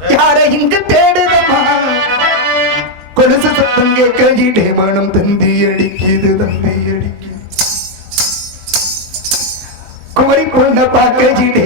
யாரை இங்கு தேடுதம்மா? கொலுசு சத்தம் கேட்கிறே மனம் தந்தி அடிக்குது தந்தி அடிக்குது. குமரி கொண்ட பாக்கஜிட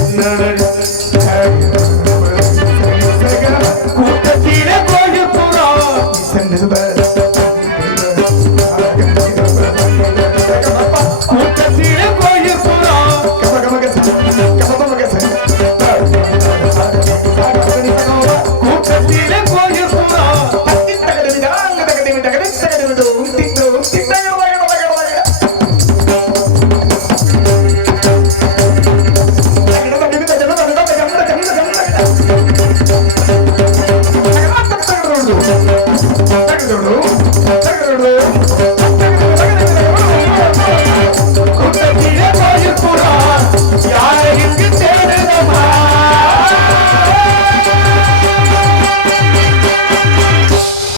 Happy కుట్టగిరే బాయకురా